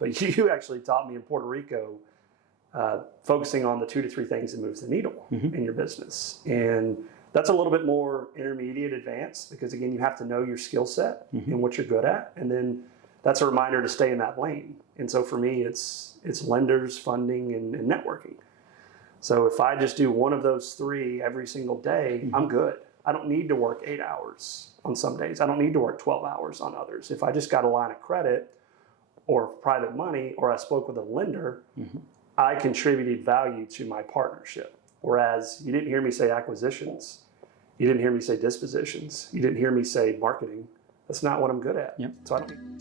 But you actually taught me in Puerto Rico, focusing on the 2 to 3 things that moves the needle in your business. And that's a little bit more intermediate advanced because, again, you have to know your skill set and what you're good at. And then that's a reminder to stay in that lane. And so for me, it's lenders, funding, and networking. So if I just do one of those 3 every single day, I'm good. I don't need to work 8 hours on some days. I don't need to work 12 hours on others. If I just got a line of credit or private money, or I spoke with a lender, I contributed value to my partnership. Whereas you didn't hear me say acquisitions. You didn't hear me say dispositions. You didn't hear me say marketing. That's not what I'm good at. Yep. So I don't.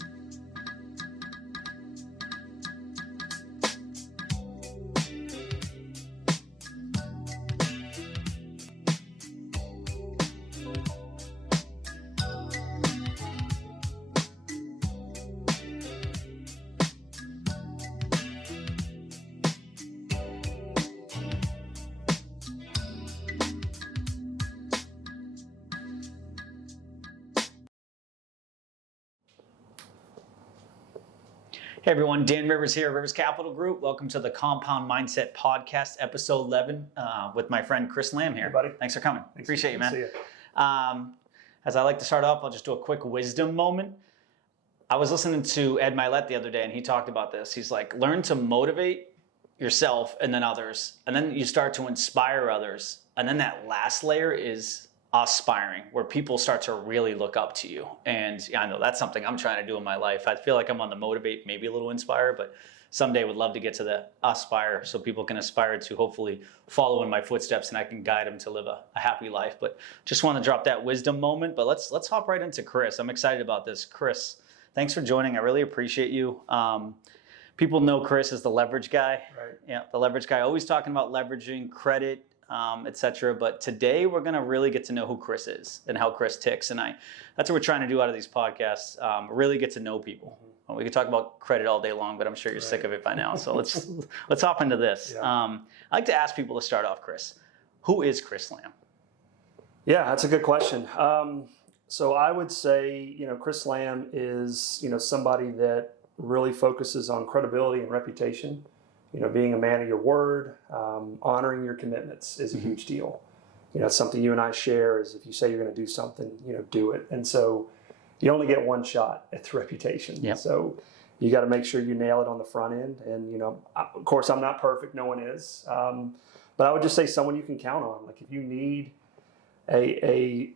Hey everyone, Dan Rivers here, Rivers Capital Group. Welcome to the Compound Mindset Podcast, episode 11, with my friend Chris Lam here. Hey, buddy. Thanks for coming. Appreciate you, man. See you. As I like to start off, I'll just do a quick wisdom moment. I was listening to Ed Milet the other day, and he talked about this. He's like, learn to motivate yourself and then others, and then you start to inspire others. And then that last layer is aspiring, where people start to really look up to you. And I know that's something I'm trying to do in my life. I feel like I'm on the motivate, maybe a little inspire, but someday would love to get to the aspire so people can aspire to hopefully follow in my footsteps and I can guide them to live a happy life. But just want to drop that wisdom moment. But let's hop right into Chris. I'm excited about this. Chris, thanks for joining. I really appreciate you. People know Chris as the leverage guy. Right. Yeah, the leverage guy, always talking about leveraging, credit, etc. But today we're going to really get to know who Chris is and how Chris ticks. And that's what we're trying to do out of these podcasts, really get to know people. We could talk about credit all day long, but I'm sure you're sick of it by now. So let's hop into this. Yeah. I like to ask people to start off, Chris. Who is Chris Lam? Yeah, that's a good question. So I would say, Chris Lam is, somebody that really focuses on credibility and reputation. Being a man of your word, honoring your commitments is a huge deal. It's something you and I share is if you say you're going to do something, do it. And so you only get one shot at the reputation. Yep. So you got to make sure you nail it on the front end. And, of course, I'm not perfect. No one is. But I would just say someone you can count on. Like if you need a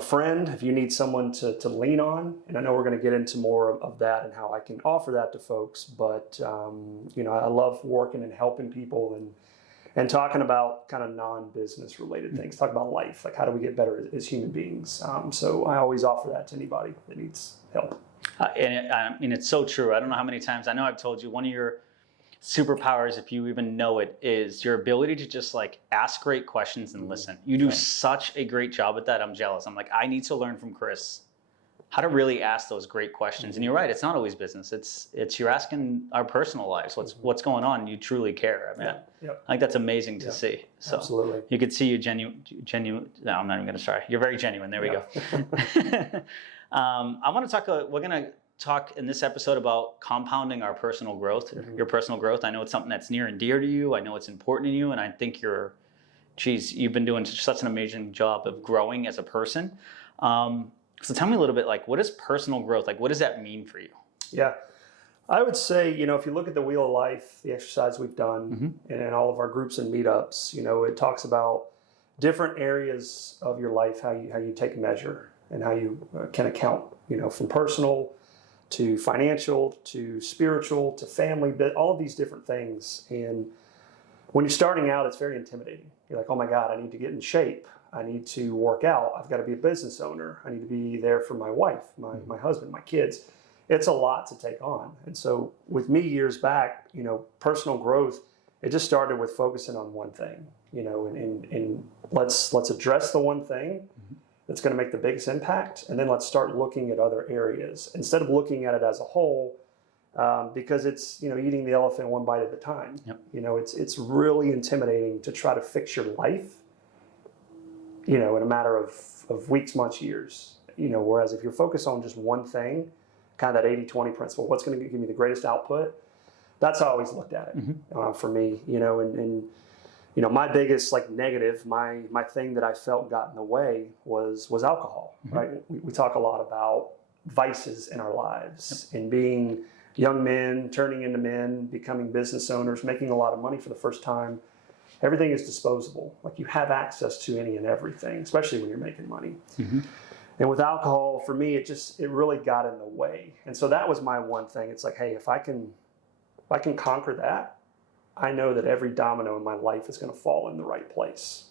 friend, if you need someone to lean on, and I know we're going to get into more of that and how I can offer that to folks, but, I love working and helping people and talking about kind of non-business related things, talk about life, like how do we get better as human beings. So I always offer that to anybody that needs help. It's so true. I don't know how many times, I know I've told you, one of your superpowers, if you even know it, is your ability to just like ask great questions and listen. You do such a great job at that. I'm jealous. I'm like, I need to learn from Chris how to really ask those great questions. And you're right, it's not always business. It's you're asking our personal lives, what's going on. You truly care. I mean, Yep. I think that's amazing to see. So Absolutely. you could see you genuine. No, I'm not even going to try. You're very genuine. There we go. I want to talk. We're going to talk in this episode about compounding our personal growth, your personal growth. I know it's something that's near and dear to you. I know it's important to you. And I think you've been doing such an amazing job of growing as a person. So tell me a little bit, like, what is personal growth? Like, what does that mean for you? Yeah. I would say, if you look at the Wheel of Life, the exercise we've done and all of our groups and meetups, it talks about different areas of your life, how you take measure and how you can account, from personal to financial, to spiritual, to family, but all of these different things. And when you're starting out, it's very intimidating. You're like, oh my God, I need to get in shape. I need to work out. I've got to be a business owner. I need to be there for my wife, my husband, my kids. It's a lot to take on. And so with me years back, personal growth, it just started with focusing on one thing, and let's address the one thing that's going to make the biggest impact. And then let's start looking at other areas instead of looking at it as a whole, because it's, eating the elephant one bite at a time. Yep. It's really intimidating to try to fix your life, in a matter of weeks, months, years, whereas if you're focused on just one thing kind of that 80-20 principle. What's going to give me the greatest output? That's how I always looked at it for me, and my biggest like negative, my thing that I felt got in the way was alcohol, right? We talk a lot about vices in our lives and being young men, turning into men, becoming business owners, making a lot of money for the first time. Everything is disposable. Like you have access to any and everything, especially when you're making money. And with alcohol, for me, it really got in the way. And so that was my one thing. It's like, hey, if I can conquer that, I know that every domino in my life is going to fall in the right place.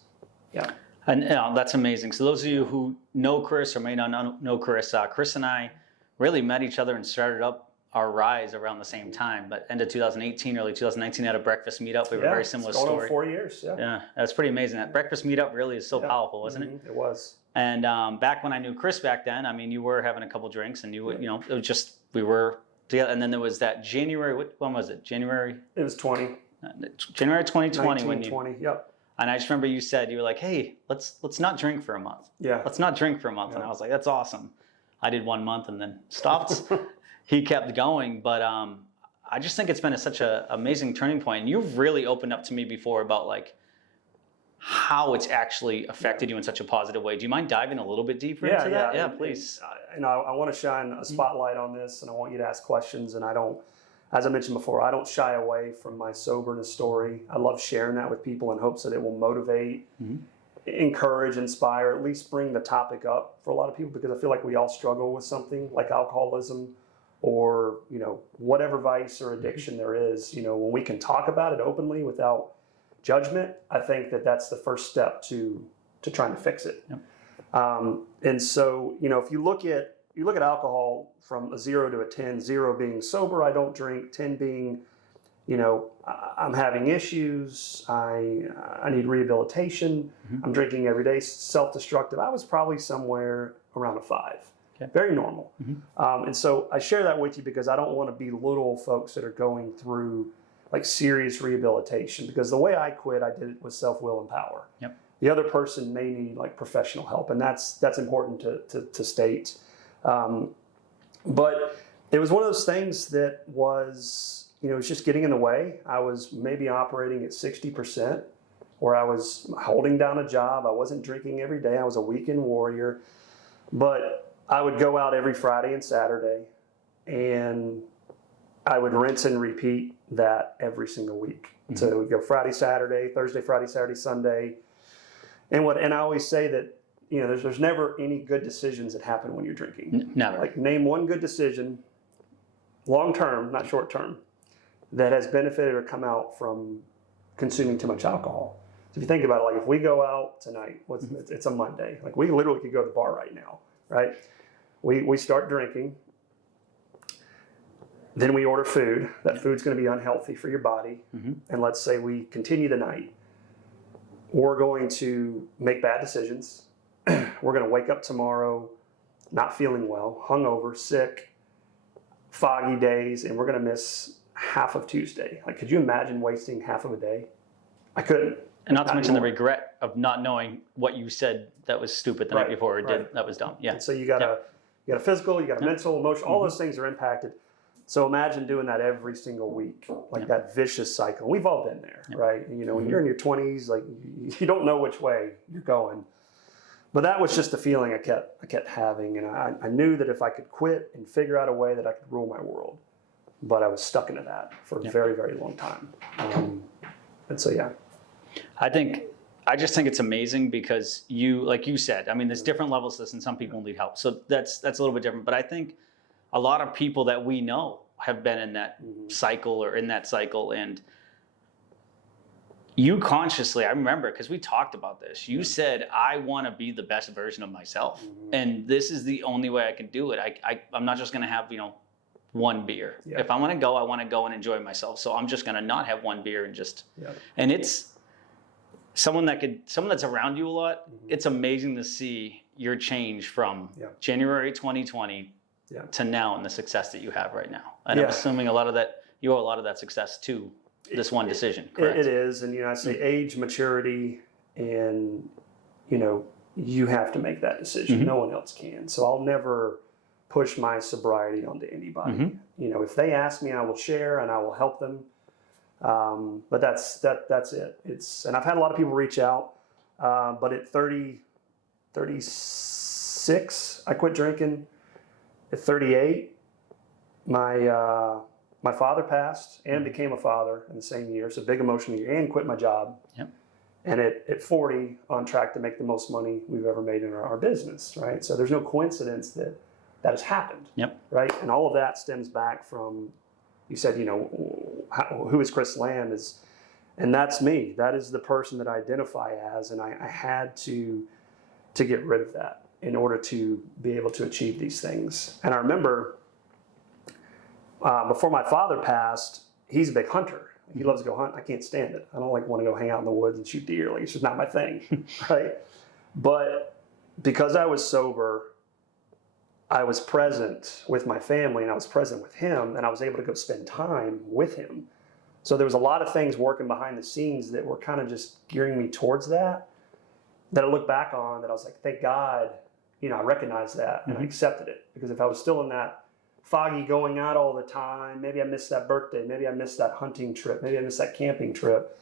Yeah. And that's amazing. So those of you who know Chris or may not know Chris, Chris and I really met each other and started up our rise around the same time. But end of 2018, early 2019, at a breakfast meetup. We have a very similar it's going story. On 4 years. Yeah, that's pretty amazing. That breakfast meetup really is so powerful, wasn't it? It was. And back when I knew Chris back then, I mean, you were having a couple drinks, and it was just we were together. And then there was that January. When was it? January. It was 20. January 2020 1920. Yep. And I just remember you said, you were like, hey, let's not drink for a month. Yeah. Let's not drink for a month. And I was like, that's awesome. I did 1 month and then stopped. He kept going. But I just think it's been such an amazing turning point. And you've really opened up to me before about like how it's actually affected you in such a positive way. Do you mind diving a little bit deeper into that? Yeah, please. And I want to shine a spotlight on this, and I want you to ask questions. And as I mentioned before, I don't shy away from my soberness story. I love sharing that with people in hopes that it will motivate, encourage, inspire, at least bring the topic up for a lot of people, because I feel like we all struggle with something like alcoholism or, whatever vice or addiction there is. When we can talk about it openly without judgment, I think that that's the first step to trying to fix it. And so, if you look at alcohol from a 0 to a 10, 0 being sober, I don't drink, 10 being, I'm having issues, I need rehabilitation, I'm drinking every day, self-destructive. I was probably somewhere around a 5. Okay. Very normal. And so I share that with you because I don't want to belittle folks that are going through like serious rehabilitation, because the way I quit, I did it with self-will and power. The other person may need like professional help, and that's important to state. But it was one of those things that was, it was just getting in the way. I was maybe operating at 60%, where I was holding down a job. I wasn't drinking every day. I was a weekend warrior, but I would go out every Friday and Saturday, and I would rinse and repeat that every single week. So we'd go Friday, Saturday, Thursday, Friday, Saturday, Sunday. And I always say that, there's never any good decisions that happen when you're drinking. Never. Like name one good decision, long term, not short term, that has benefited or come out from consuming too much alcohol. So if you think about it, like if we go out tonight, it's a Monday. Like we literally could go to the bar right now, right? We start drinking. Then we order food. That food's going to be unhealthy for your body. And let's say we continue the night. We're going to make bad decisions. We're going to wake up tomorrow not feeling well, hungover, sick, foggy days, and we're going to miss half of Tuesday. Like, could you imagine wasting half of a day? I couldn't. And not to mention the regret of not knowing what you said that was stupid the night before, or did that was dumb. Yeah. And so you got a physical, you got a mental, emotional, all those things are impacted. So imagine doing that every single week, like that vicious cycle. We've all been there, right? When you're in your 20s, like you don't know which way you're going. But that was just the feeling I kept having, and I knew that if I could quit and figure out a way that I could rule my world, but I was stuck into that for a very, very long time. And so, yeah. I just think it's amazing because like you said, I mean, there's different levels to this, and some people need help. So that's a little bit different. But I think a lot of people that we know have been in that cycle or in that cycle, and you consciously, I remember, because we talked about this, you said, I want to be the best version of myself. And this is the only way I can do it. I'm not just going to have, one beer. If I want to go and enjoy myself. So I'm just going to not have one beer and just, and it's someone that's around you a lot. It's amazing to see your change from January 2020 to now and the success that you have right now. And I'm assuming you owe a lot of that success to this one decision, correct? It is, and I say age, maturity, and you have to make that decision. No one else can. So I'll never push my sobriety onto anybody. You know, if they ask me, I will share and I will help them. But that's it. And I've had a lot of people reach out, but at 36, I quit drinking. At 38, my father passed and became a father in the same year. So big emotional year, and quit my job. Yep. And at 40, on track to make the most money we've ever made in our business, right? So there's no coincidence that has happened, Yep. right? And all of that stems back from, you said, you know, who is Chris Lam? And that's me. That is the person that I identify as, and I had to get rid of that in order to be able to achieve these things. And I remember before my father passed, he's a big hunter. He loves to go hunt. I can't stand it. I don't want to go hang out in the woods and shoot deer. Like, it's just not my thing, right? But because I was sober, I was present with my family and I was present with him, and I was able to go spend time with him. So there was a lot of things working behind the scenes that were kind of just gearing me towards that I look back on, that I was like, thank God, you know, I recognized that and I accepted it. Because if I was still in that foggy going out all the time, maybe I missed that birthday, maybe I missed that hunting trip, maybe I missed that camping trip,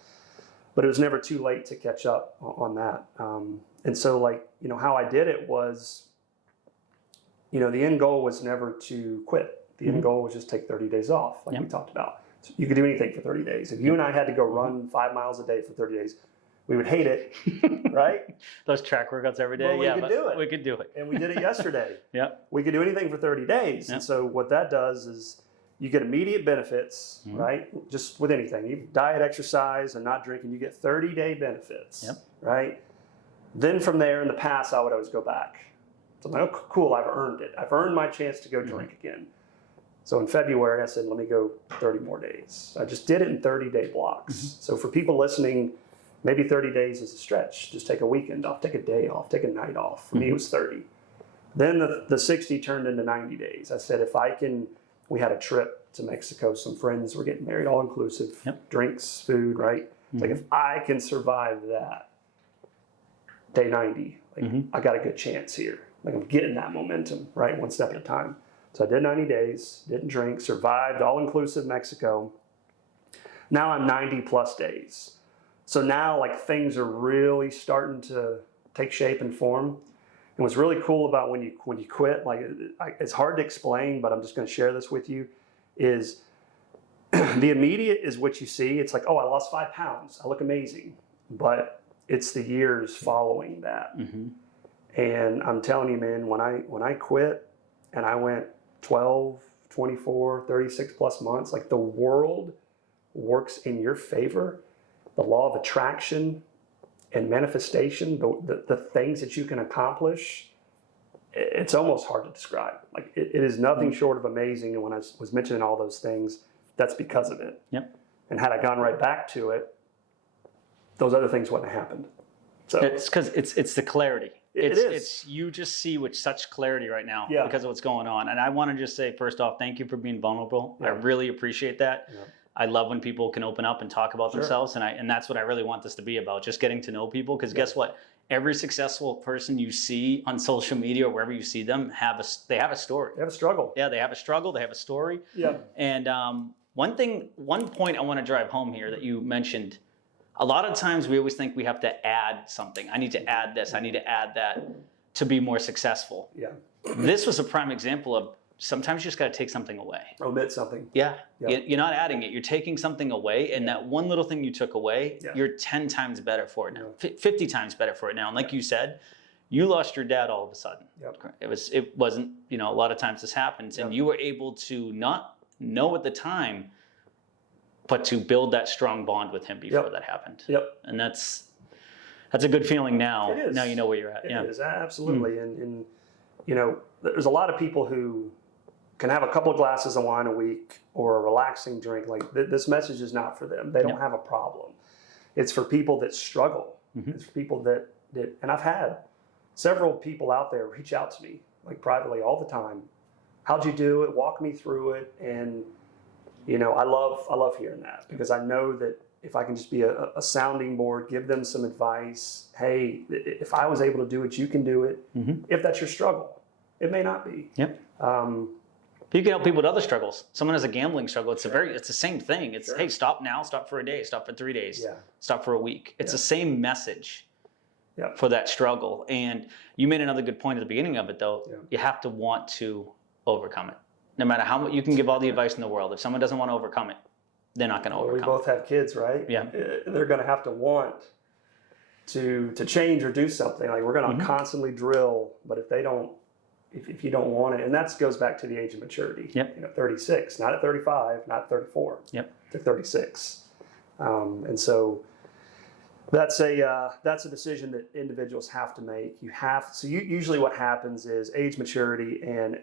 but it was never too late to catch up on that. And so, like, you know, how I did it was, you know, the end goal was never to quit. The end goal was just take 30 days off, like we talked about. So you could do anything for 30 days. If you and I had to go run 5 miles a day for 30 days, we would hate it, right? Those track workouts every day. Well, we could do it. We could do it. And we did it yesterday. Yeah. We could do anything for 30 days. And so what that does is you get immediate benefits, right? Just with anything. You diet, exercise, and not drinking, you get 30-day benefits, right? Then from there, in the past, I would always go back. So I'm like, oh, cool, I've earned it. I've earned my chance to go drink again. So in February, I said, let me go 30 more days. I just did it in 30-day blocks. So for people listening, maybe 30 days is a stretch. Just take a weekend off, take a day off, take a night off. For me, it was 30. Then the 60 turned into 90 days. I said, we had a trip to Mexico. Some friends were getting married, all inclusive, drinks, food, right? It's like, if I can survive that, day 90, like, I got a good chance here. Like, I'm getting that momentum, right? One step at a time. So I did 90 days, didn't drink, survived all-inclusive Mexico. Now I'm 90 plus days. So now, like, things are really starting to take shape and form. And what's really cool about when you quit, like, it's hard to explain, but I'm just going to share this with you, is the immediate is what you see. It's like, oh, I lost 5 pounds. I look amazing. But it's the years following that. And I'm telling you, man, when I quit and I went 12, 24, 36 plus months, like, the world works in your favor. The law of attraction and manifestation, the things that you can accomplish, it's almost hard to describe. Like, it is nothing short of amazing. And when I was mentioning all those things, that's because of it. And had I gone right back to it, those other things wouldn't have happened. So it's because it's the clarity. It is. It's you just see with such clarity right now because of what's going on. And I want to just say, first off, thank you for being vulnerable. I really appreciate that. I love when people can open up and talk about themselves, and that's what I really want this to be about, just getting to know people. Because guess what? Every successful person you see on social media or wherever you see them they have a story. They have a struggle. Yeah, they have a struggle. They have a story. Yeah. And one point I want to drive home here that you mentioned. A lot of times we always think we have to add something. I need to add this. I need to add that to be more successful. Yeah. This was a prime example of sometimes you just got to take something away. Omit something. Yeah. You're not adding it. You're taking something away, and that one little thing you took away, you're 10 times better for it now, 50 times better for it now. And like you said, you lost your dad all of a sudden. It wasn't, you know, a lot of times this happens, and you were able to not know at the time, but to build that strong bond with him before that happened. And that's a good feeling now. It is. Now you know where you're at. It is, absolutely. And, you know, there's a lot of people who can have a couple of glasses of wine a week or a relaxing drink. Like, this message is not for them. They don't have a problem. It's for people that struggle. It's for people that, and I've had several people out there reach out to me, like, privately all the time. How'd you do it? Walk me through it. And, you know, I love hearing that, because I know that if I can just be a sounding board, give them some advice. Hey, if I was able to do it, you can do it. If that's your struggle. It may not be. You can help people with other struggles. Someone has a gambling struggle. It's it's the same thing. It's, hey, stop now, stop for a day, stop for 3 days, stop for a week. It's the same message for that struggle. And you made another good point at the beginning of it, though. You have to want to overcome it. No matter how much you can give all the advice in the world, if someone doesn't want to overcome it, they're not going to overcome it. We both have kids, right? Yeah. They're going to have to want to change or do something. Like, we're going to constantly drill, but if they don't, if you don't want it, and that goes back to the age of maturity. 36, not at 35, not at 34. To 36, and so that's a decision that individuals have to make. Usually what happens is age maturity and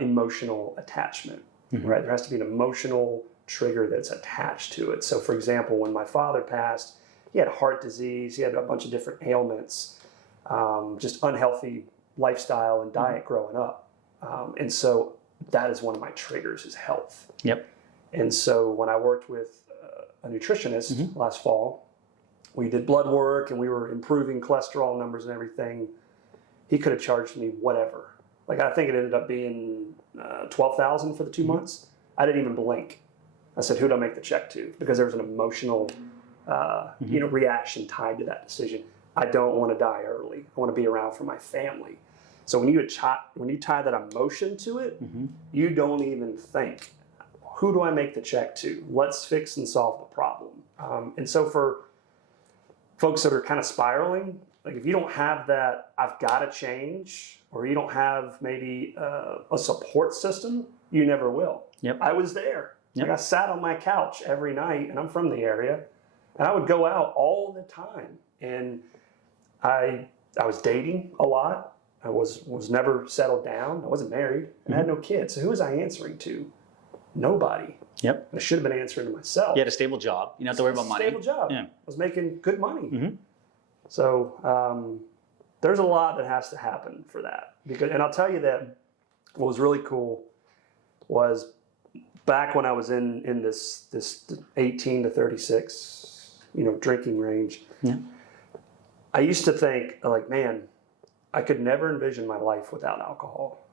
emotional attachment. Right? There has to be an emotional trigger that's attached to it. So, for example, when my father passed, he had heart disease. He had a bunch of different ailments, just unhealthy lifestyle and diet growing up. And so that is one of my triggers, is health. And so when I worked with a nutritionist last fall, we did blood work and we were improving cholesterol numbers and everything. He could have charged me whatever. Like, I think it ended up being $12,000 for the 2 months. I didn't even blink. I said, who do I make the check to? Because there was an emotional reaction tied to that decision. I don't want to die early. I want to be around for my family. So when you tie that emotion to it, you don't even think, who do I make the check to? Let's fix and solve the problem. And so for folks that are kind of spiraling, like, if you don't have that, I've got to change, or you don't have maybe a support system, you never will. I was there. Like, I sat on my couch every night, and I'm from the area, and I would go out all the time. And I was dating a lot. I was never settled down. I wasn't married, and I had no kids. So who was I answering to? Nobody. I should have been answering to myself. You had a stable job. You don't have to worry about money. Stable job. I was making good money. So there's a lot that has to happen for that. And I'll tell you that what was really cool was back when I was in this 18 to 36, drinking range. I used to think, like, man, I could never envision my life without alcohol.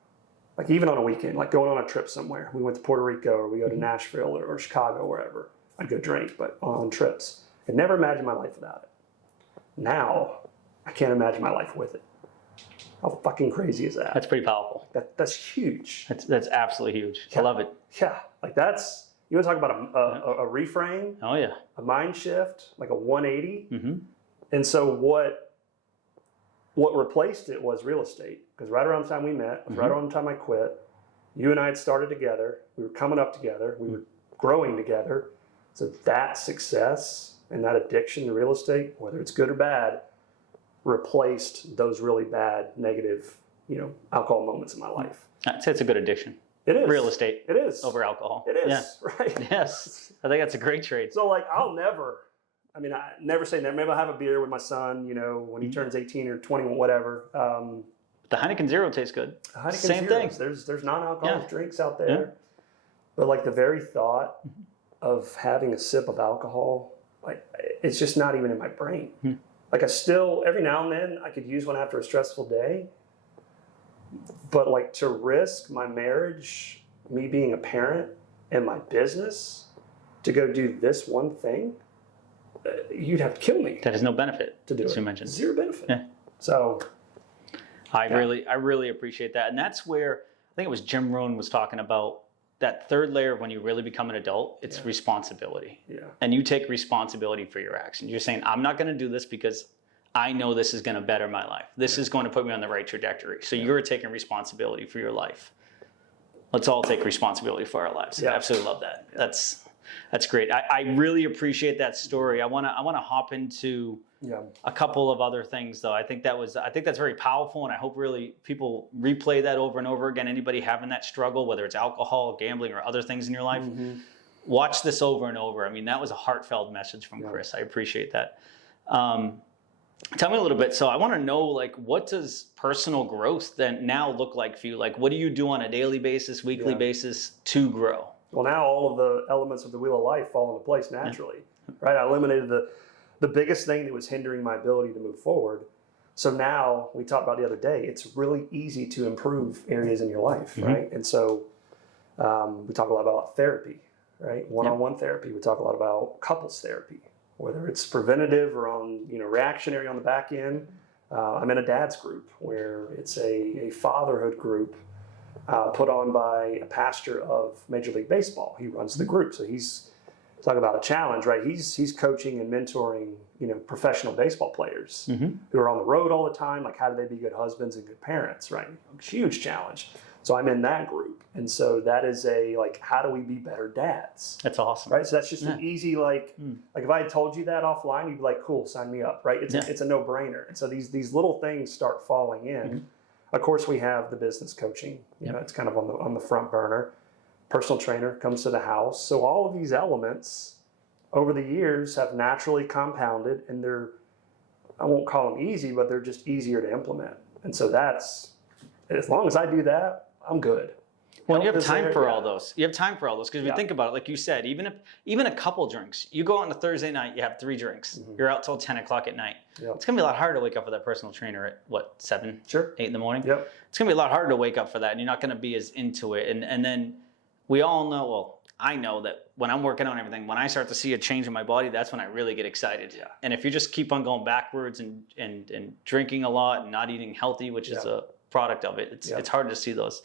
Like, even on a weekend, like going on a trip somewhere. We went to Puerto Rico, or we go to Nashville or Chicago, wherever. I'd go drink, but on trips. I could never imagine my life without it. Now, I can't imagine my life with it. How fucking crazy is that? That's pretty powerful. That's huge. That's absolutely huge. I love it. Yeah, like, that's, you want to talk about a reframe? Oh, yeah. A mind shift, like a 180. And so what replaced it was real estate. Because right around the time we met, right around the time I quit, you and I had started together. We were coming up together. We were growing together. So that success and that addiction to real estate, whether it's good or bad, replaced those really bad, negative, alcohol moments in my life. I'd say it's a good addiction. It is. Real estate. It is. Over alcohol. It is, right? Yes. I think that's a great trade. So, like, I never say never. Maybe I'll have a beer with my son, when he turns 18 or 21, whatever. The Heineken Zero tastes good. Same thing. There's non-alcoholic drinks out there. But, like, the very thought of having a sip of alcohol, like, it's just not even in my brain. Like, I still, every now and then, I could use one after a stressful day. But, like, to risk my marriage, me being a parent, and my business to go do this one thing, you'd have to kill me. That has no benefit, to do as it. you mentioned. Zero benefit. So, I really appreciate that. And that's where, I think it was Jim Rohn was talking about that third layer of when you really become an adult, it's responsibility. And you take responsibility for your actions. You're saying, I'm not going to do this because I know this is going to better my life. This is going to put me on the right trajectory. So you're taking responsibility for your life. Let's all take responsibility for our lives. I absolutely love that. That's great. I really appreciate that story. I want to hop into a couple of other things, though. I think that's very powerful, and I hope really people replay that over and over again. Anybody having that struggle, whether it's alcohol, gambling, or other things in your life, watch this over and over. I mean, that was a heartfelt message from Chris. I appreciate that. Tell me a little bit. So I want to know, like, what does personal growth then now look like for you? Like, what do you do on a daily basis, weekly basis to grow? Well, now all of the elements of the wheel of life fall into place naturally, right? I eliminated the biggest thing that was hindering my ability to move forward So now we talked about the other day, it's really easy to improve areas in your life, right? And so we talk a lot about therapy, right? One-on-one therapy. We talk a lot about couples therapy, whether it's preventative or on, reactionary on the back end. I'm in a dad's group where it's a fatherhood group put on by a pastor of Major League Baseball. He runs the group. So he's talking about a challenge, right? He's coaching and mentoring, professional baseball players who are on the road all the time. Like, how do they be good husbands and good parents, right? Huge challenge. So I'm in that group. And so that is how do we be better dads? That's awesome. Right? So that's just an easy, like if I had told you that offline, you'd be like, cool, sign me up, right? It's a no-brainer. And so these little things start falling in. Of course, we have the business coaching. It's kind of on the front burner. Personal trainer comes to the house. So all of these elements over the years have naturally compounded, and I won't call them easy, but they're just easier to implement. And so that's, as long as I do that, I'm good. Well, you have time for all those. You have time for all those, because if you think about it, like you said, even a couple drinks, you go out on a Thursday night, you have 3 drinks, you're out till 10 o'clock at night. It's gonna be a lot harder to wake up for that personal trainer at 7, 8 in the morning. It's gonna be a lot harder to wake up for that, and you're not gonna be as into it. And then we all know, well, I know that when I'm working on everything, when I start to see a change in my body, that's when I really get excited. And if you just keep on going backwards and drinking a lot and not eating healthy, which is a product of it, it's hard to see those.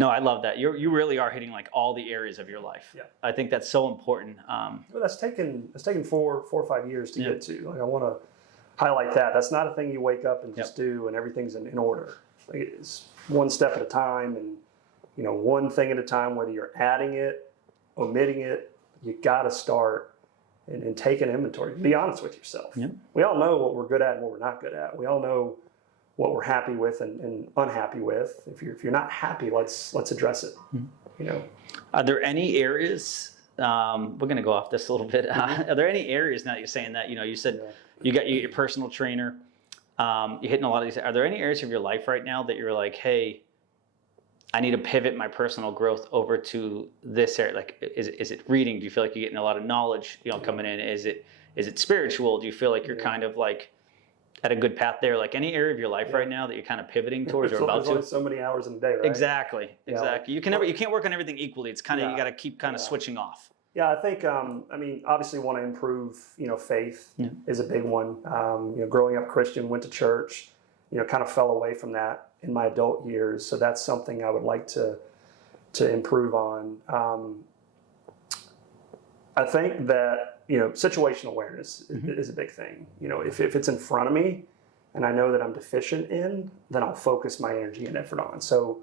No, I love that. You really are hitting like all the areas of your life. I think that's so important. Well, that's taken 4 or 5 years to get to. Like, I want to highlight that. That's not a thing you wake up and just do and everything's in order. Like, it's one step at a time, and one thing at a time. Whether you're adding it, omitting it, you got to start and take an inventory. Be honest with yourself. We all know what we're good at and what we're not good at. We all know what we're happy with and unhappy with. If you're not happy, let's address it. Are there any areas? We're going to go off this a little bit. Are there any areas now that you're saying that? You said you got your personal trainer. You're hitting a lot of these. Are there any areas of your life right now that you're like, hey, I need to pivot my personal growth over to this area? Like, is it reading? Do you feel like you're getting a lot of knowledge, coming in? Is it spiritual? Do you feel like you're kind of like at a good path there? Like, any area of your life right now that you're kind of pivoting towards or about to? There's only so many hours in a day, right? Exactly. You can't work on everything equally. It's kind of, you got to keep kind of switching off. Yeah, I think, obviously want to improve, faith is a big one. Growing up Christian, went to church, kind of fell away from that in my adult years. So that's something I would like to improve on. I think that, situational awareness is a big thing. If it's in front of me and I know that I'm deficient in, then I'll focus my energy and effort on. So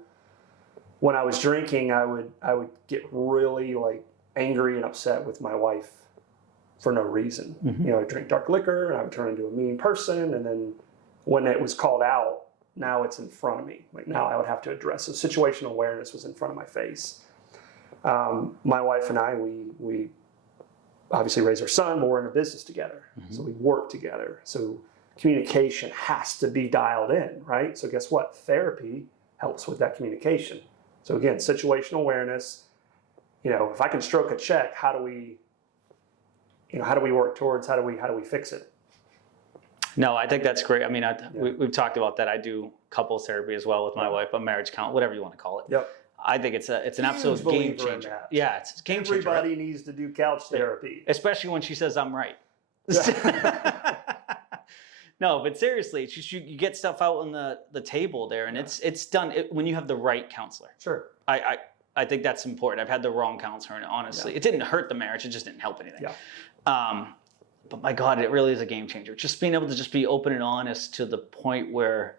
when I was drinking, I would get really angry and upset with my wife for no reason. I'd drink dark liquor and I would turn into a mean person. And then when it was called out, now it's in front of me. Like, now I would have to address it. So situational awareness was in front of my face. My wife and I, we obviously raised our son, but we're in a business together. So we work together. So communication has to be dialed in, right? So guess what? Therapy helps with that communication. So again, situational awareness. If I can stroke a check, how do we work towards, how do we fix it? No, I think that's great. I mean, we've talked about that. I do couples therapy as well with my wife, a marriage count, whatever you want to call it. I think it's an absolute game changer. Yeah, it's a game changer. Everybody needs to do couch therapy. Especially when she says I'm right. No, but seriously, it's just you get stuff out on the table there, and it's done when you have the right counselor. Sure. I think that's important. I've had the wrong counselor, and honestly, it didn't hurt the marriage. It just didn't help anything. But my God, it really is a game changer. Just being able to just be open and honest to the point where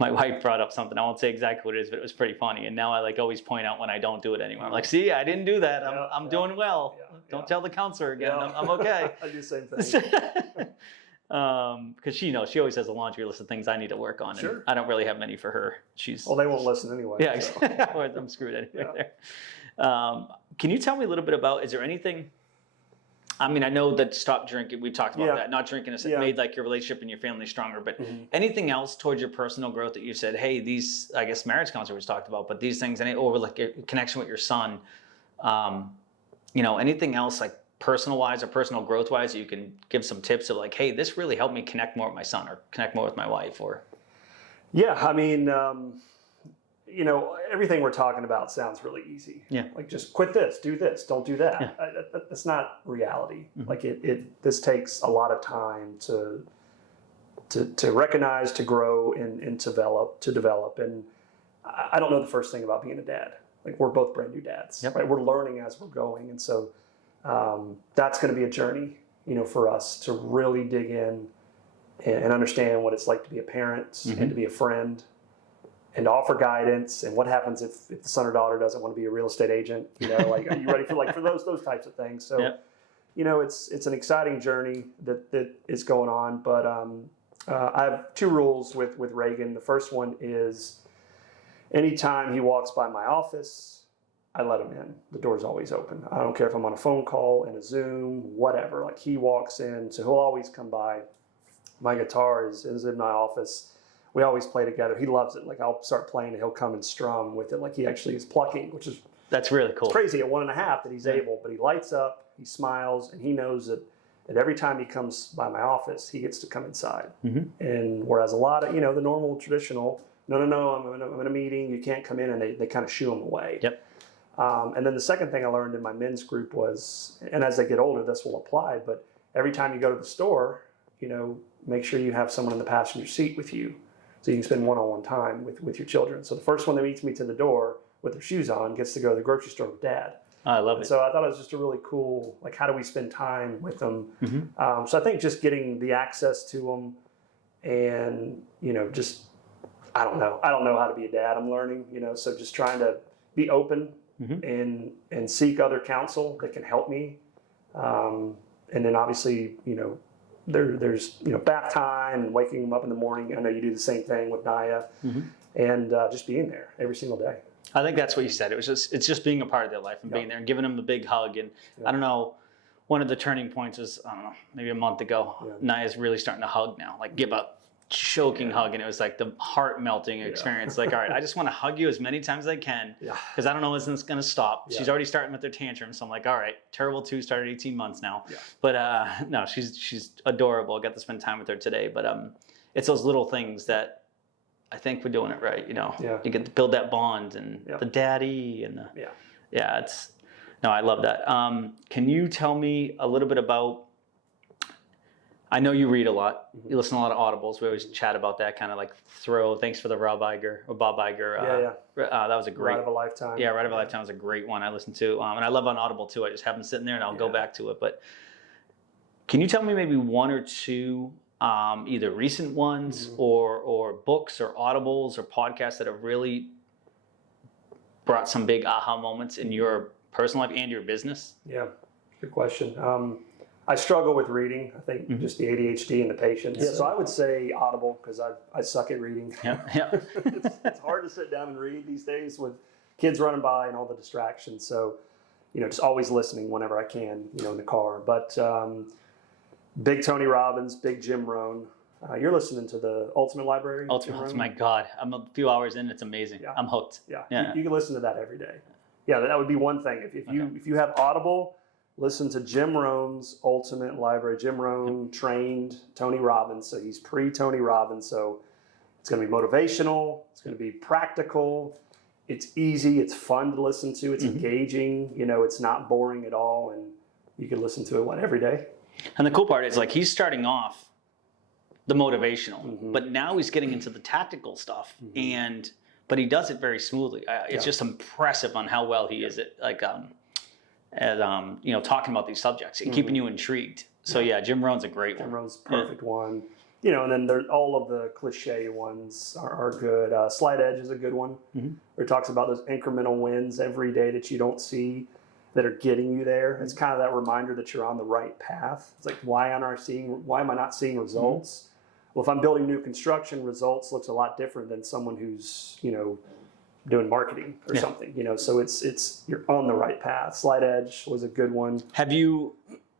my wife brought up something. I won't say exactly what it is, but it was pretty funny. And now I always point out when I don't do it anymore. I'm like, see, I didn't do that. I'm doing well. Don't tell the counselor again. I'm okay. I do the same thing. Because she knows, she always has a laundry list of things I need to work on. And I don't really have many for her. Well, they won't listen anyway. Yeah, so. I'm screwed anyway there. Can you tell me a little bit about, is there anything, I mean, I know that stop drinking, we've talked about that, not drinking has made your relationship and your family stronger, but anything else towards your personal growth that you said, hey, these, I guess marriage counselor was talked about, but these things, or your connection with your son, anything else personal wise or personal growth wise, you can give some tips of like, hey, this really helped me connect more with my son or connect more with my wife? Or Yeah, I mean, everything we're talking about sounds really easy. Yeah. Like just quit this, do this, don't do that. Yeah. That's not reality. Mm-hmm. Like this takes a lot of time to recognize, to grow, and to develop. And I don't know the first thing about being a dad. Like we're both brand new dads, Yep. right? We're learning as we're going, and so that's going to be a journey, for us to really dig in and understand what it's like to be a parent Mm-hmm. and to be a friend and to offer guidance. And what happens if the son or daughter doesn't want to be a real estate agent? Like are you ready for those types of things? So, Yep. it's an exciting journey that is going on. But I have 2 rules with Reagan. The first one is anytime he walks by my office, I let him in. The door's always open. I don't care if I'm on a phone call, in a Zoom, whatever. Like he walks in, so he'll always come by. My guitar is in my office. We always play together. He loves it. Like I'll start playing and he'll come and strum with it. Like he actually is plucking, which is that's really cool. crazy at 1.5 that he's able. But he lights up, he smiles, and he knows that every time he comes by my office, he gets to come inside. Mm-hmm. And whereas a lot of, the normal traditional, no, I'm in a meeting, you can't come in, and they kind of shoo him away. Yep. And then the second thing I learned in my men's group was, and as they get older, this will apply, but every time you go to the store, make sure you have someone in the passenger seat with you so you can spend one-on-one time with your children. So the first one that meets me to the door with their shoes on gets to go to the grocery store with dad. I love it. So I thought it was just a really cool, like, how do we spend time with them? Mm-hmm. So I think just getting the access to them and, just, I don't know how to be a dad. I'm learning, so just trying to be open Mm-hmm. and seek other counsel that can help me. And then obviously, there's bath time and waking them up in the morning. I know you do the same thing with Naya, Mm-hmm. and just being there every single day. I think that's what you said. It's just being a part of their life and being there and giving them the big hug. And I don't know, one of the turning points was, I don't know, maybe a month ago, Naya's really starting to hug now, like give a choking hug. And it was like the heart melting experience. Like, all right, I just want to hug you as many times as I can because I don't know when it's going to stop. She's already starting with her tantrum. So I'm like, all right, Terrible 2 started 18 months now. Yeah. But no, she's adorable. I got to spend time with her today. But it's those little things that I think we're doing it right. You get to build that bond and the daddy and I love that. Can you tell me a little bit about, I know you read a lot. You listen to a lot of audibles. We always chat about that, kind of like thanks for the Bob Iger. That was a great. Ride of a Lifetime. Yeah, Ride of a Lifetime was a great one I listened to. And I love on Audible too. I just have them sitting there and I'll go back to it. But can you tell me maybe 1 or 2 either recent ones or books or audibles or podcasts that have really brought some big aha moments in your personal life and your business? Yeah, good question. I struggle with reading. I think just the ADHD and the patience. Yeah, so I would say Audible because I suck at reading. Yeah. It's hard to sit down and read these days with kids running by and all the distractions. So, just always listening whenever I can, in the car. But big Tony Robbins, big Jim Rohn. You're listening to the Ultimate Library. Ultimate, my God. I'm a few hours in. It's amazing. Yeah. I'm hooked. Yeah. You can listen to that every day. Yeah, that would be one thing. If you have Audible, listen to Jim Rohn's Ultimate Library. Jim Rohn trained Tony Robbins, so he's pre-Tony Robbins. So it's going to be motivational. It's going to be practical. It's easy. It's fun to listen to. It's engaging. It's not boring at all, and you can listen to it every day. And the cool part is, like, he's starting off the motivational, but now he's getting into the tactical stuff, but he does it very smoothly. It's just impressive on how well he is at talking about these subjects and keeping you intrigued. So Jim Rohn's a great one. Jim Rohn's a perfect one. And then all of the cliche ones are good. Slight Edge is a good one, where it talks about those incremental wins every day that you don't see that are getting you there. It's kind of that reminder that you're on the right path. It's like, why am I not seeing results? Well, if I'm building new construction, results looks a lot different than someone who's, doing marketing or something, so it's you're on the right path. Slight Edge was a good one.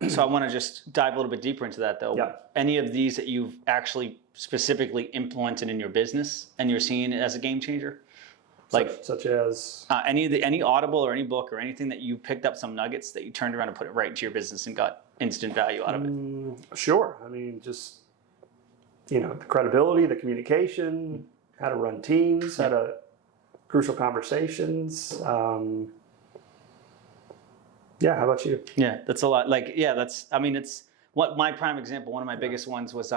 So I want to just dive a little bit deeper into that though. Any of these that you've actually specifically implemented in your business and you're seeing it as a game changer? Like such as any Audible or any book or anything that you picked up some nuggets that you turned around and put it right into your business and got instant value out of it. Sure. I mean, just, the credibility, the communication, how to run teams, how to crucial conversations. How about you? Yeah, that's a lot. It's what my prime example, one of my biggest ones was,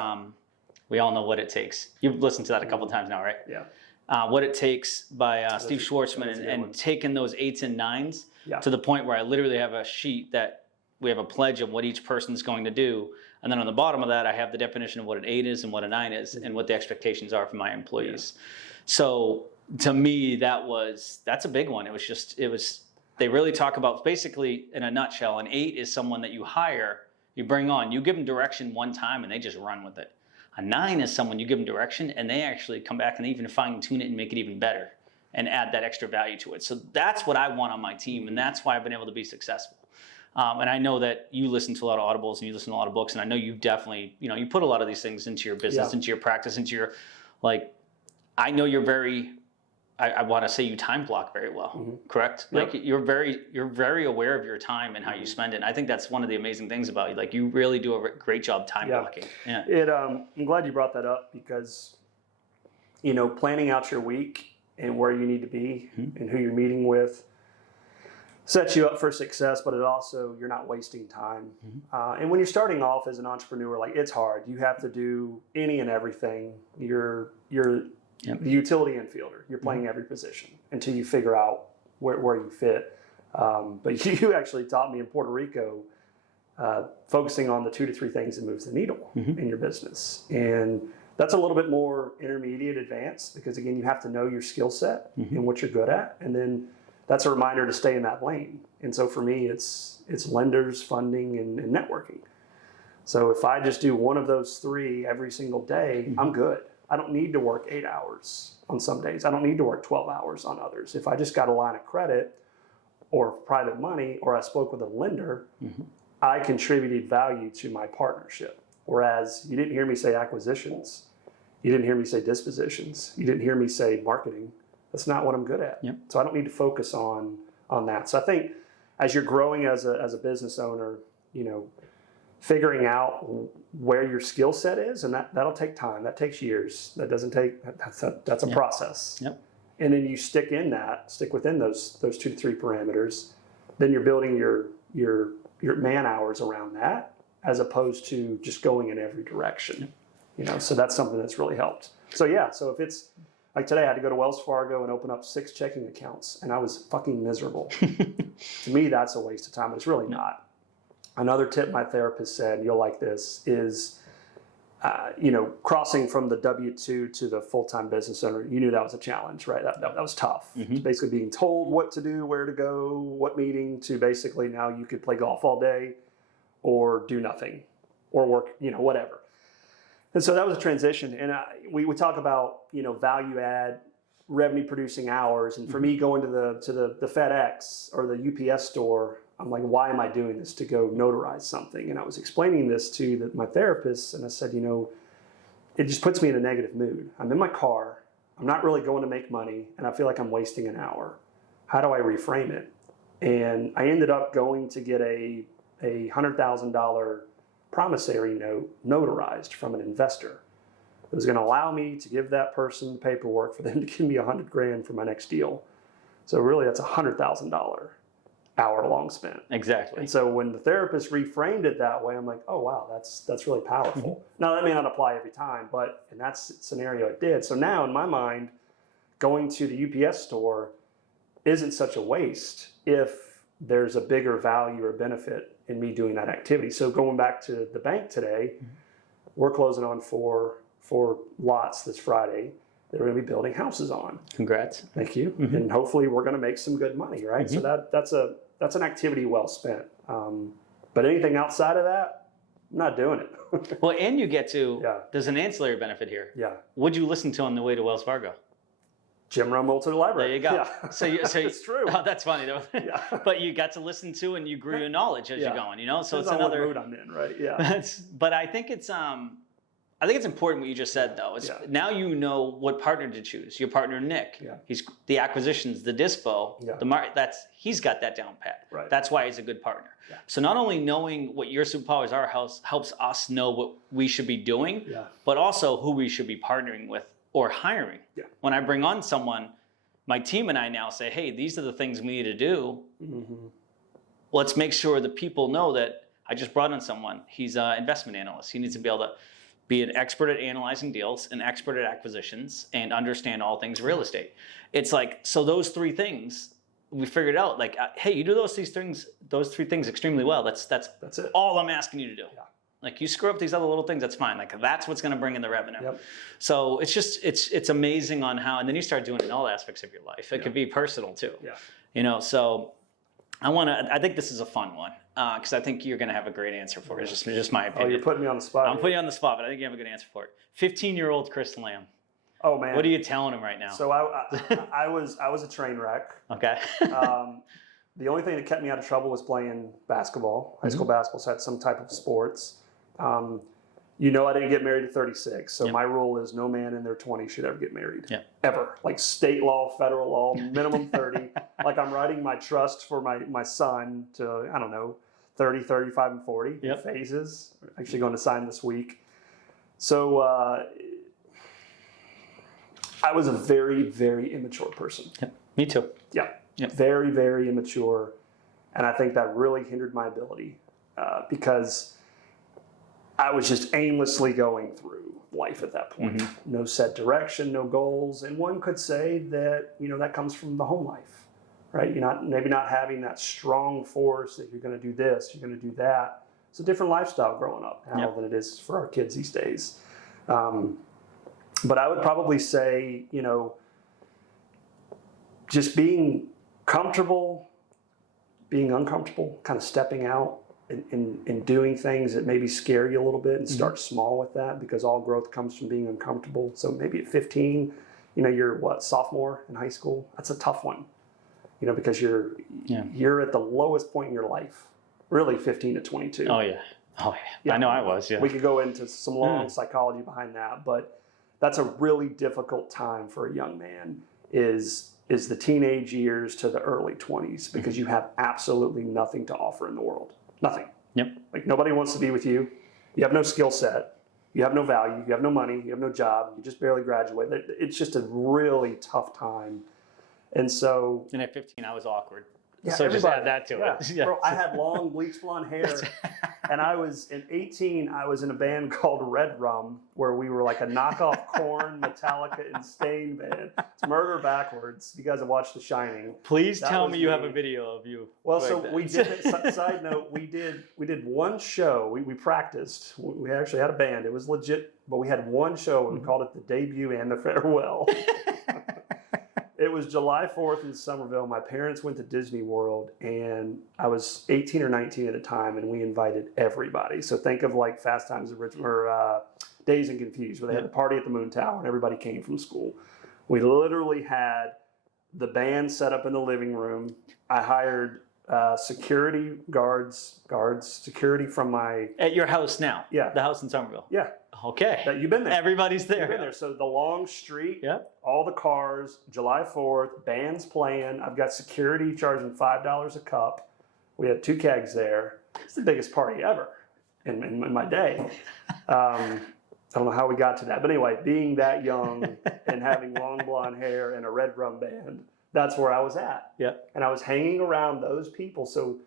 we all know What It Takes. You've listened to that a couple of times now, right? Yeah. What It Takes by Steve Schwartzman, and taking those 8s and 9s to the point where I literally have a sheet that we have a pledge of what each person's going to do. And then on the bottom of that, I have the definition of what an 8 is and what a 9 is and what the expectations are for my employees. Yeah. So to me, that's a big one. They really talk about, basically in a nutshell, an 8 is someone that you hire, you bring on, you give them direction one time and they just run with it. A 9 is someone you give them direction and they actually come back and even fine tune it and make it even better and add that extra value to it. So that's what I want on my team, and that's why I've been able to be successful. And I know that you listen to a lot of audibles and you listen to a lot of books, and I know you definitely, you put a lot of these things into your business, into your practice, into your, I know you're very, I want to say you time block very well, correct? Yep. You're very aware of your time and how you spend it. And I think that's one of the amazing things about you. You really do a great job time blocking. Yeah. I'm glad you brought that up because, planning out your week and where you need to be and who you're meeting with sets you up for success, but you're not wasting time. And when you're starting off as an entrepreneur, it's hard. You have to do any and everything. You're the utility infielder. You're playing every position until you figure out where you fit. But you actually taught me in Puerto Rico, focusing on the 2 to 3 things that moves the needle in your business. And that's a little bit more intermediate advanced because, again, you have to know your skill set and what you're good at. And then that's a reminder to stay in that lane. And so for me, it's lenders, funding, and networking. So if I just do one of those 3 every single day, I'm good. I don't need to work 8 hours on some days. I don't need to work 12 hours on others. If I just got a line of credit or private money, or I spoke with a lender, I contributed value to my partnership. Whereas you didn't hear me say acquisitions. You didn't hear me say dispositions. You didn't hear me say marketing. That's not what I'm good at. Yep. So I don't need to focus on that. So I think as you're growing as a business owner, figuring out where your skill set is, and that'll take time. That takes years. That's a process. Yep. And then you stick within those 2 to 3 parameters. Then you're building your man hours around that, as opposed to just going in every direction. Yep. So that's something that's really helped. So if it's like today, I had to go to Wells Fargo and open up 6 checking accounts, and I was fucking miserable. To me, that's a waste of time, but it's really not. Another tip my therapist said, you'll like this, is, crossing from the W-2 to the full-time business owner. You knew that was a challenge, right? That was tough. Basically being told what to do, where to go, what meeting, to basically now you could play golf all day or do nothing or work, whatever. And so that was a transition. And we talk about, value add, revenue producing hours. And for me, going to the FedEx or the UPS store, I'm like, why am I doing this? To go notarize something. And I was explaining this to my therapist, and I said, it just puts me in a negative mood. I'm in my car, I'm not really going to make money, and I feel like I'm wasting an hour. How do I reframe it? And I ended up going to get a $100,000 promissory note notarized from an investor. It was going to allow me to give that person the paperwork for them to give me $100,000 for my next deal. So really, that's $100,000 hour-long spent. Exactly. And so when the therapist reframed it that way, I'm like, oh wow, that's really powerful. Now that may not apply every time, but in that scenario it did. So now in my mind, going to the UPS store isn't such a waste if there's a bigger value or benefit in me doing that activity. So going back to the bank today, we're closing on four lots this Friday that we're going to be building houses on. Congrats. Thank you. And hopefully we're going to make some good money, right? So that's an activity well spent. But anything outside of that, I'm not doing it. Well, and you get to, there's an ancillary benefit here. Yeah. What'd you listen to on the way to Wells Fargo? Jim Rumble to the library. There you go. Yeah. So it's true. Oh, that's funny though. Yeah. But you got to listen to and you grew your knowledge as you're going, So it's another another mood I'm in, right? Yeah. But I think it's I think it's important what you just said, though. Is now you know what partner to choose. Your partner, Nick. Yeah. He's the acquisitions, the dispo, he's got that down pat. Right. That's why he's a good partner. Yeah. So not only knowing what your superpowers are helps us know what we should be doing, but also who we should be partnering with or hiring. Yeah. When I bring on someone, my team and I now say, hey, these are the things we need to do. Mm-hmm. Let's make sure the people know that I just brought on someone. He's an investment analyst. He needs to be able to be an expert at analyzing deals, an expert at acquisitions, and understand all things real estate. It's like, so those three things, we figured out, like, hey, you do those three things extremely well. That's it. All I'm asking you to do. Yeah. Like, you screw up these other little things, that's fine. Like, that's what's going to bring in the revenue. Yep. So it's just, it's amazing on how, and then you start doing it in all aspects of your life. It could be personal too. Yeah. You know, so I think this is a fun one. Because I think you're going to have a great answer for it. It's just my opinion. Oh, you're putting me on the spot. I'm putting you on the spot, but I think you have a good answer for it. 15-year-old Chris Lam. Oh, man. What are you telling him right now? So I was a train wreck. Okay. The only thing that kept me out of trouble was playing basketball, high school basketball, so I had some type of sports. You know, I didn't get married at 36, so my rule is no man in their 20s should ever get married. Yeah. Ever. Like state law, federal law, minimum 30. Like I'm writing my trust for my son to, I don't know, 30, 35, and 40 phases. Actually going to sign this week. So I was a very, very immature person. Yep. Me too. Yeah. Yep. Very, very immature. And I think that really hindered my ability because I was just aimlessly going through life at that point. Mm-hmm. No set direction, no goals. And one could say that, you know, that comes from the home life. Right? You're maybe not having that strong force that you're going to do this, you're going to do that. It's a different lifestyle growing up now than it is for our kids these days. But I would probably say, you know, just being comfortable, being uncomfortable, kind of stepping out and doing things that maybe scare you a little bit and start small with that because all growth comes from being uncomfortable. So maybe at 15, you know, you're sophomore in high school? That's a tough one. You know, because you're at the lowest point in your life, really 15 to 22. Oh, yeah. I know I was, We could go into some long psychology behind that, but that's a really difficult time for a young man is the teenage years to the early 20s because you have absolutely nothing to offer in the world. Nothing. Yep. Like nobody wants to be with you. You have no skill set. You have no value. You have no money. You have no job. You just barely graduated. It's just a really tough time. And so... And at 15, I was awkward. Yeah, so just add that to it. Yeah. Bro, I had long bleach blonde hair. And I was, in 18, I was in a band called Red Rum, where we were like a knockoff Korn, Metallica, and Stain band. It's murder backwards. You guys have watched The Shining. Please tell me you have a video of you. Well, so we did, side note, we did one show. We practiced. We actually had a band. It was legit, but we had one show, and we called it The Debut and The Farewell. It was July 4th in Somerville. My parents went to Disney World, and I was 18 or 19 at the time, and we invited everybody. So think of like Fast Times at Ridgemont, or Dazed and Confused, where they had the party at the Moon Tower, and everybody came from school. We literally had the band set up in the living room. I hired security guards, security from my... At your house now? Yeah. The house in Somerville? Yeah. Okay. You've been there. Everybody's there. You've been there. So the long street, all the cars, July 4th, band's playing. I've got security charging $5 a cup. We had 2 kegs there. It's the biggest party ever in my day. I don't know how we got to that. But anyway, being that young and having long blonde hair and a Red Rum band, that's where I was at. Yeah. And I was hanging around those people. So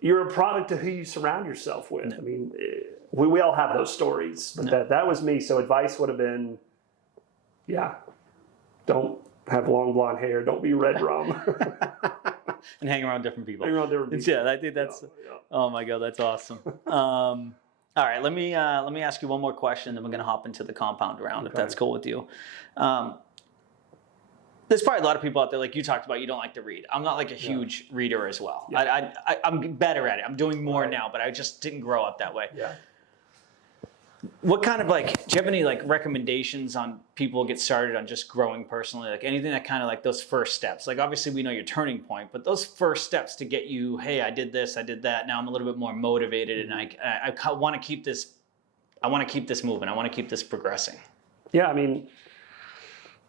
you're a product of who you surround yourself with. I mean... We all have those stories, but that was me. So advice would have been, don't have long blonde hair. Don't be Red Rum. And hang around different people. Yeah, I think that's. Oh my God, that's awesome. All right, let me ask you one more question, then we're gonna hop into the compound round, if that's cool with you. There's probably a lot of people out there, like you talked about, you don't like to read. I'm not like a huge reader as well. Yeah. I'm better at it. I'm doing more now, but I just didn't grow up that way. Yeah. What kind of do you have any recommendations on people get started on just growing personally? Like anything that kind of like those first steps, like obviously we know your turning point, but those first steps to get you, hey, I did this, I did that. Now I'm a little bit more motivated and I want to keep this I want to keep this moving. I want to keep this progressing? Yeah, I mean,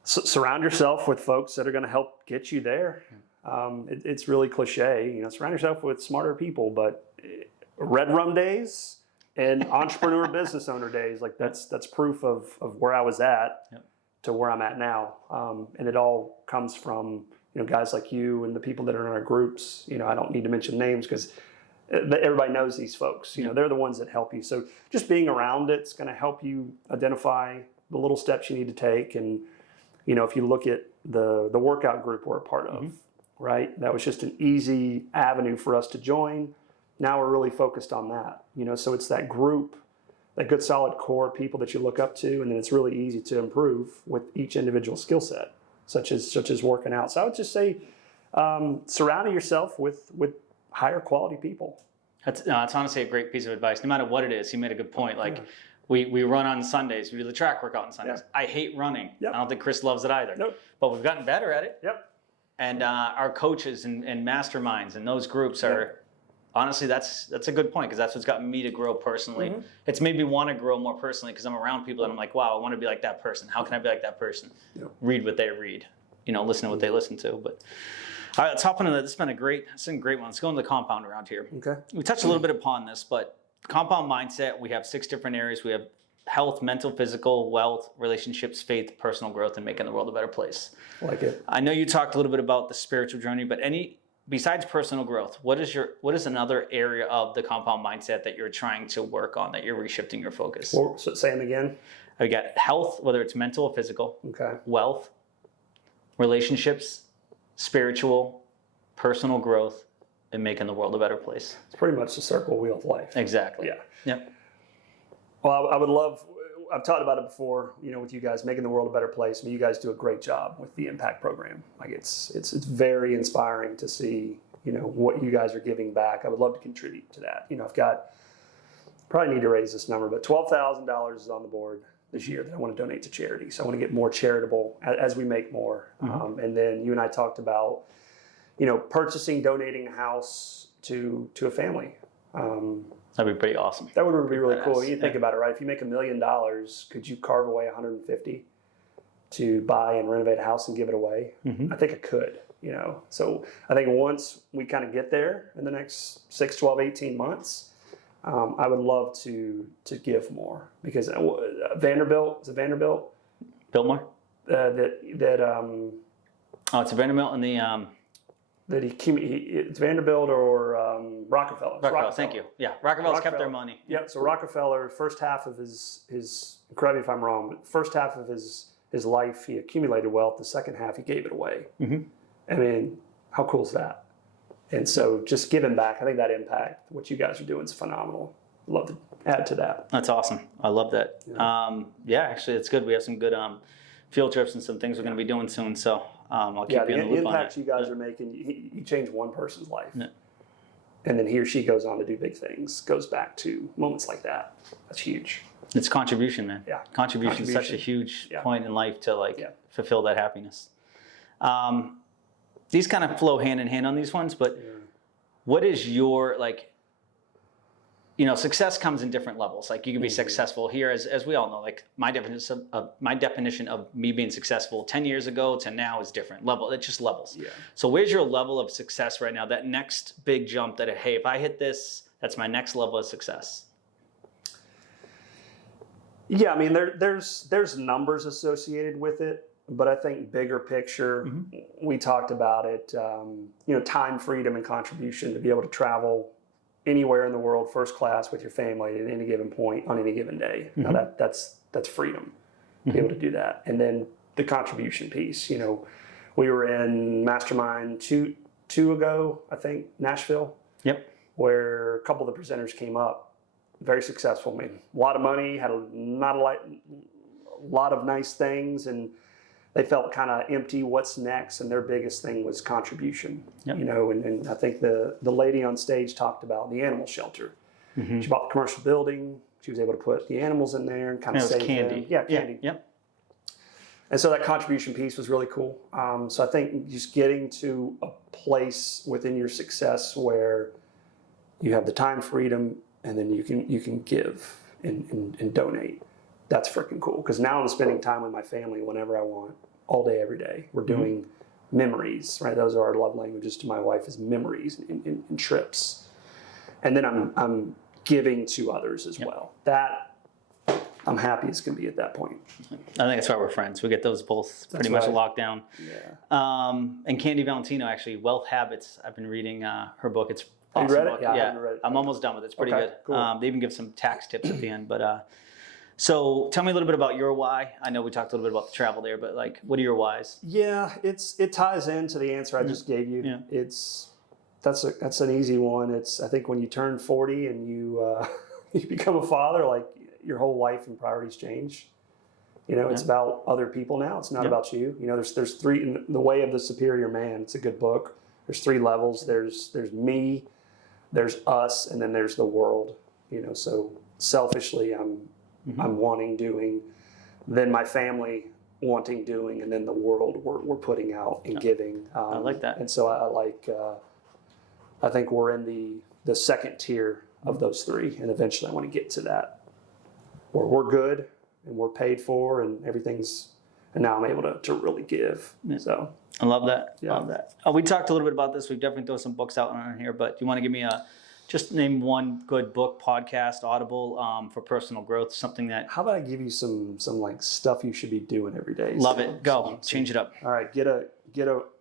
surround yourself with folks that are going to help get you there. It's really cliche, surround yourself with smarter people, but red rum days and entrepreneur business owner days, like that's proof of where I was at to where I'm at now. And it all comes from, guys like you and the people that are in our groups. I don't need to mention names because everybody knows these folks. They're the ones that help you. So just being around it's going to help you identify the little steps you need to take. And, if you look at the workout group we're a part of, right? That was just an easy avenue for us to join. Now we're really focused on that, so it's that group, that good solid core of people that you look up to, and then it's really easy to improve with each individual skill set, such as working out. So I would just say surrounding yourself with higher quality people. That's honestly a great piece of advice. No matter what it is, you made a good point. Like we run on Sundays. We do the track workout on Sundays. I hate running. I don't think Chris loves it either. But we've gotten better at it. And our coaches and masterminds and those groups are, honestly, that's a good point, because that's what's gotten me to grow personally. It's made me want to grow more personally because I'm around people and I'm like, wow, I want to be like that person. How can I be like that person? Read what they read, listen to what they listen to. But all right, let's hop into that. This has been a great one. Let's go into the compound around here. Okay. We touched a little bit upon this, but compound mindset, we have 6 different areas. We have health, mental, physical, wealth, relationships, faith, personal growth, and making the world a better place. Like it. I know you talked a little bit about the spiritual journey, but besides personal growth, what is another area of the compound mindset that you're trying to work on, that you're reshifting your focus? Well, so say them again. We got health, whether it's mental or physical. Okay. Wealth, relationships, spiritual, personal growth, and making the world a better place. It's pretty much the circle wheel of life. Exactly. Yeah. Well, I would love, I've talked about it before, with you guys, making the world a better place. I mean, you guys do a great job with the Impact program. Like it's very inspiring to see, what you guys are giving back. I would love to contribute to that. I've probably need to raise this number, but $12,000 is on the board this year that I want to donate to charity. So I want to get more charitable as we make more. And then you and I talked about, purchasing, donating a house to a family. That'd be pretty awesome. That would be really cool. You think about it, right? If you make $1 million, could you carve away 150 to buy and renovate a house and give it away? I think I could, So I think once we kind of get there in the next 6, 12, 18 months, I would love to give more, because Vanderbilt, is it Vanderbilt? Biltmore? Oh, it's a Vanderbilt in the... it's Vanderbilt or Rockefeller. Rockefeller, thank you. Yeah, Rockefeller's kept their money. Yep. So Rockefeller, first half of his correct me if I'm wrong, but first half of his life he accumulated wealth. The second half he gave it away. I mean, how cool is that? And so just giving back, I think that impact, what you guys are doing, is phenomenal. Love to add to that. That's awesome. I love that. Actually, it's good. We have some good field trips and some things we're going to be doing soon. So I'll keep you in the loop on it. The impact you guys are making, you change one person's life. And then he or she goes on to do big things, goes back to moments like that. That's huge. It's contribution, man. Yeah. Contribution is such a huge point in life to fulfill that happiness. These kind of flow hand in hand on these ones, but what is your, success comes in different levels. Like you can be successful here, as we all know. Like my definition of me being successful 10 years ago to now is different. It's just levels. Yeah. So where's your level of success right now? That next big jump that, hey, if I hit this, that's my next level of success. Yeah, I mean, there's numbers associated with it, but I think bigger picture, we talked about it. Time, freedom, and contribution to be able to travel anywhere in the world, first class with your family at any given point on any given day. Now that's freedom to be able to do that. And then the contribution piece. We were in Mastermind two ago, I think, Nashville. Yep. Where a couple of the presenters came up, very successful. I mean, a lot of money, had a lot of nice things, and they felt kind of empty. What's next? And their biggest thing was contribution. Yep. And I think the lady on stage talked about the animal shelter. She bought the commercial building. She was able to put the animals in there and kind of save candy. them. Yeah, candy. Yeah. Yep. And so that contribution piece was really cool. So I think just getting to a place within your success where you have the time freedom, and then you can give. and donate. That's freaking cool. Because now I'm spending time with my family whenever I want, all day, every day. We're doing memories, right? Those are our love languages to my wife, is memories and trips. And then I'm giving to others as well. That I'm happy as can be at that point. I think that's why we're friends. We get those both pretty much locked down. Yeah. And Candy Valentino, actually, Wealth Habits. I've been reading her book. It's awesome. You read it? Book. Yeah, I haven't read it. I'm almost done with it. It's pretty good. Cool. They even give some tax tips at the end. But so tell me a little bit about your why. I know we talked a little bit about the travel there, but like, what are your whys? Yeah, it ties into the answer I just gave you. Yeah. That's an easy one. I think when you turn 40 and you you become a father, like your whole life and priorities change. It's about other people now. It's not about you. There's three in the way of the superior man. It's a good book. There's 3 levels. There's me, there's us, and then there's the world. So selfishly, I'm wanting doing, then my family wanting doing, and then the world we're putting out and giving. I like that. And so I think we're in the second tier of those 3, and eventually I want to get to that where we're good and we're paid for and everything's, and now I'm able to really give. So I love that. Yeah. Love that. We talked a little bit about this. We've definitely thrown some books out on here, but do you want to give me just name one good book, podcast, Audible, for personal growth, something that... How about I give you some like stuff you should be doing every day? Love it. Go. Change it up. All right. Get a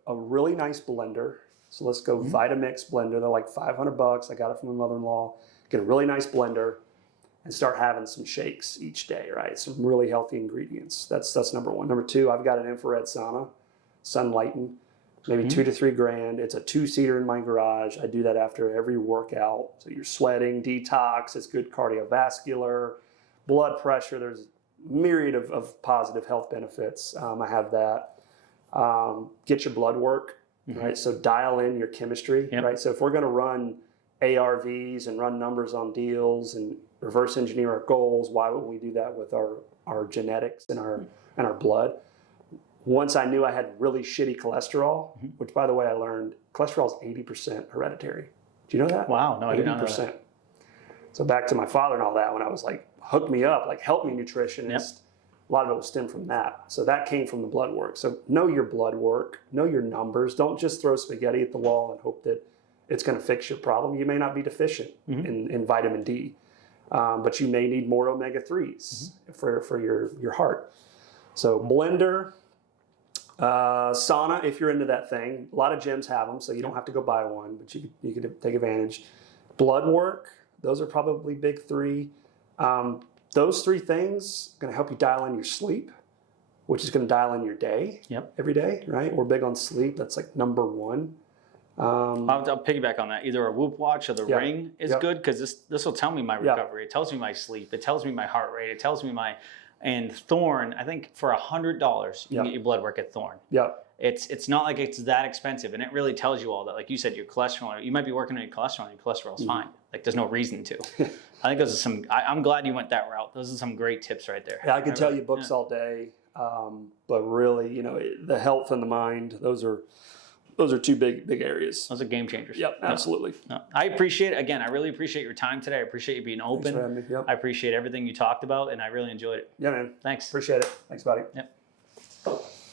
really nice blender. So let's go Vitamix blender. They're like $500. I got it from my mother-in-law. Get a really nice blender and start having some shakes each day, right? Some really healthy ingredients. That's number 1. Number 2, I've got an infrared sauna, Sunlighten, maybe $2 to $3 grand. It's a 2-seater in my garage. I do that after every workout. So you're sweating, detox, it's good cardiovascular, blood pressure. There's a myriad of positive health benefits. I have that. Get your blood work, right? So dial in your chemistry, right? So if we're going to run ARVs and run numbers on deals and reverse engineer our goals, why wouldn't we do that with our genetics and our blood? Once I knew I had really shitty cholesterol, which by the way I learned cholesterol is 80% hereditary. Do you know that? Wow, no, I did not know that. So back to my father and all that, when I was like, hook me up, like help me nutritionist, a lot of it was stemmed from that. So that came from the blood work. So know your blood work, know your numbers. Don't just throw spaghetti at the wall and hope that it's going to fix your problem. You may not be deficient in vitamin D, but you may need more omega-3s for your heart. So blender, sauna, if you're into that thing. A lot of gyms have them, so you don't have to go buy one, but you could take advantage. Blood work, those are probably big 3. Those 3 things are going to help you dial in your sleep, which is going to dial in your day every day, right? We're big on sleep. That's like number 1. I'll piggyback on that. Either a Whoop watch or the Ring is good, because this will tell me my recovery. It tells me my sleep. It tells me my heart rate. It tells me and Thorne, I think for $100 you can get your blood work at Thorne. It's not like it's that expensive, and it really tells you all that. Like you said, your cholesterol, you might be working on your cholesterol, and your cholesterol's fine. Like there's no reason to. I think those are some, I'm glad you went that route. Those are some great tips right there. Yeah, I could tell you books all day, but really, the health and the mind, those are 2 big areas. Those are game changers. Yep, absolutely. No. I appreciate it. Again, I really appreciate your time today. I appreciate you being open. Thanks for having me. Yep. I appreciate everything you talked about, and I really enjoyed it. Yeah, man. Thanks. Appreciate it. Thanks, buddy. Yep.